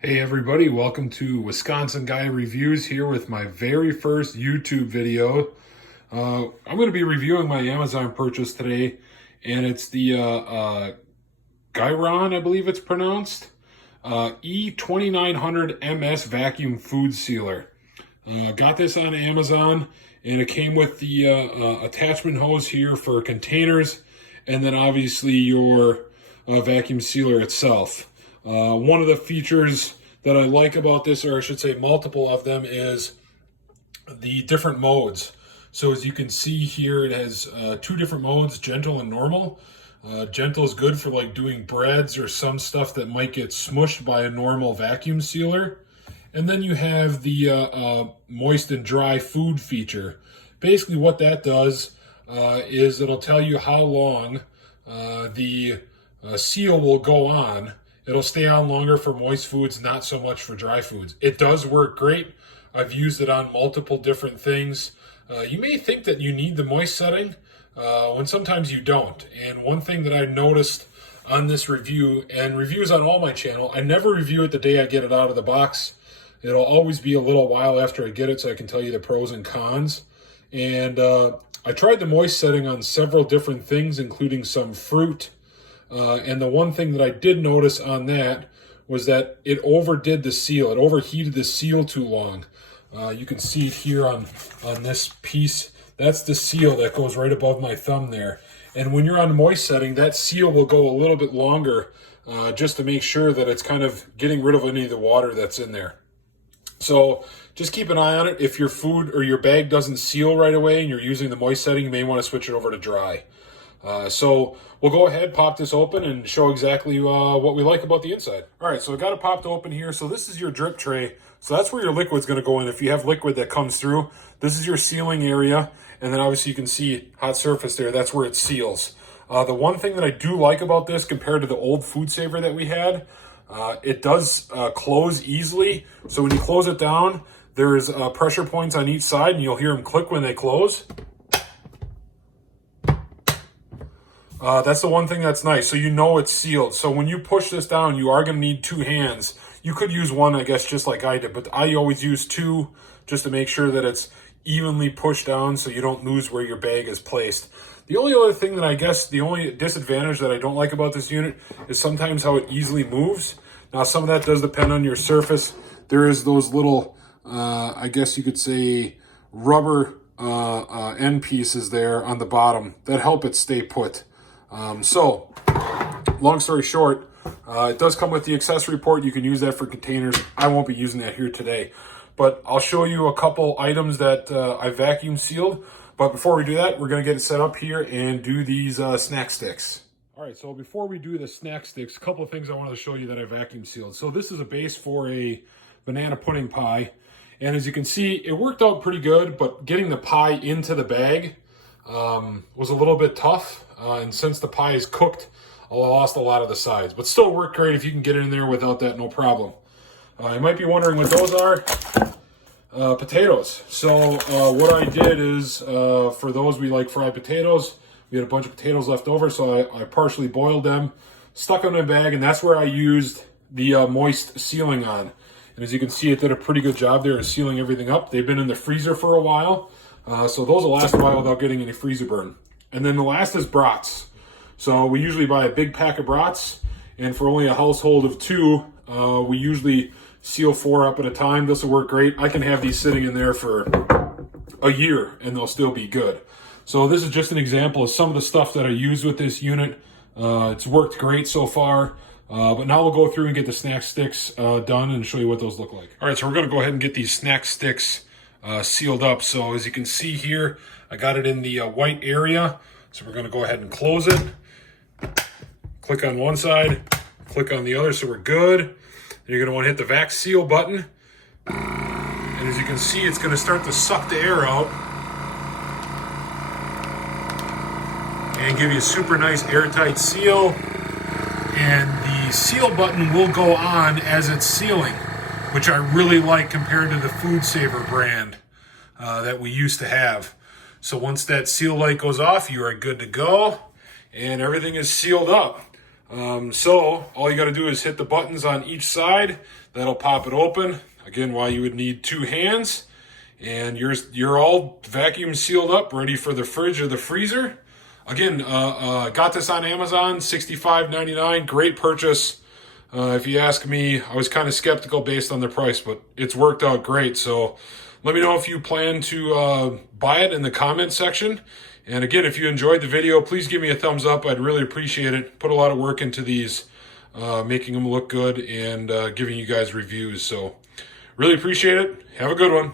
Hey everybody, welcome to Wisconsin Guy Reviews here with my very first YouTube video. I'm going to be reviewing my Amazon purchase today, and it's the Geryon, I believe it's pronounced, E2900-MS vacuum food sealer. Got this on Amazon, and it came with the attachment hose here for containers, and then obviously your vacuum sealer itself. One of the features that I like about this, or I should say multiple of them, is the different modes. So as you can see here, it has two different modes, gentle and normal. Gentle is good for like doing breads or some stuff that might get smushed by a normal vacuum sealer. And then you have the moist and dry food feature. Basically what that does is it'll tell you how long the seal will go on. It'll stay on longer for moist foods, not so much for dry foods. It does work great. I've used it on multiple different things. You may think that you need the moist setting, when sometimes you don't. And one thing that I noticed on this review, and reviews on all my channel, I never review it the day I get it out of the box. It'll always be a little while after I get it so I can tell you the pros and cons. And I tried the moist setting on several different things, including some fruit. And the one thing that I did notice on that was that it overdid the seal. It overheated the seal too long. You can see it here on this piece. That's the seal that goes right above my thumb there. And when you're on moist setting, that seal will go a little bit longer just to make sure that it's kind of getting rid of any of the water that's in there. So just keep an eye on it. If your food or your bag doesn't seal right away and you're using the moist setting, you may want to switch it over to dry. So we'll go ahead, pop this open, and show exactly what we like about the inside. All right, so I've got it popped open here. So this is your drip tray. So that's where your liquid's going to go in. If you have liquid that comes through, this is your sealing area. And then obviously you can see hot surface there. That's where it seals. The one thing that I do like about this compared to the old food saver that we had, it does close easily. So when you close it down, there's pressure points on each side, and you'll hear them click when they close. That's the one thing that's nice. So you know it's sealed. So when you push this down, you are going to need two hands. You could use one, I guess, just like I did, but I always use two just to make sure that it's evenly pushed down so you don't lose where your bag is placed. The only other thing that I guess, the only disadvantage that I don't like about this unit is sometimes how it easily moves. Now, some of that does depend on your surface. There is those little, I guess you could say, rubber end pieces there on the bottom that help it stay put. So, long story short, it does come with the accessory port. You can use that for containers. I won't be using that here today, but I'll show you a couple items that I vacuum sealed. But before we do that, we're going to get it set up here and do these snack sticks. All right, so before we do the snack sticks, a couple of things I wanted to show you that I vacuum sealed. So this is a base for a banana pudding pie. And as you can see, it worked out pretty good, but getting the pie into the bag was a little bit tough. And since the pie is cooked, I lost a lot of the sides. But still worked great. If you can get it in there without that, no problem. You might be wondering what those are. Potatoes. So what I did is, for those we like fried potatoes, we had a bunch of potatoes left over, so I partially boiled them, stuck them in a bag, and that's where I used the moist sealing on. And as you can see, it did a pretty good job there of sealing everything up. They've been in the freezer for a while, so those will last a while without getting any freezer burn. And then the last is brats. So we usually buy a big pack of brats, and for only a household of two, we usually seal 4 up at a time. This will work great. I can have these sitting in there for a year, and they'll still be good. So this is just an example of some of the stuff that I use with this unit. It's worked great so far. But now we'll go through and get the snack sticks done and show you what those look like. All right, so we're going to go ahead and get these snack sticks sealed up. So as you can see here, I got it in the white area. So we're going to go ahead and close it. Click on one side, click on the other, so we're good. Then you're going to want to hit the vac seal button. And as you can see, it's going to start to suck the air out and give you a super nice airtight seal. And the seal button will go on as it's sealing, which I really like compared to the Food Saver brand that we used to have. So once that seal light goes off, you are good to go, and everything is sealed up. So all you got to do is hit the buttons on each side. That'll pop it open. Again, why you would need two hands. And you're all vacuum sealed up, ready for the fridge or the freezer. Again, got this on Amazon, $65.99. Great purchase. If you ask me, I was kind of skeptical based on the price, but it's worked out great. So let me know if you plan to buy it in the comment section. And again, if you enjoyed the video, please give me a thumbs up. I'd really appreciate it. Put a lot of work into these, making them look good and giving you guys reviews. So really appreciate it. Have a good one.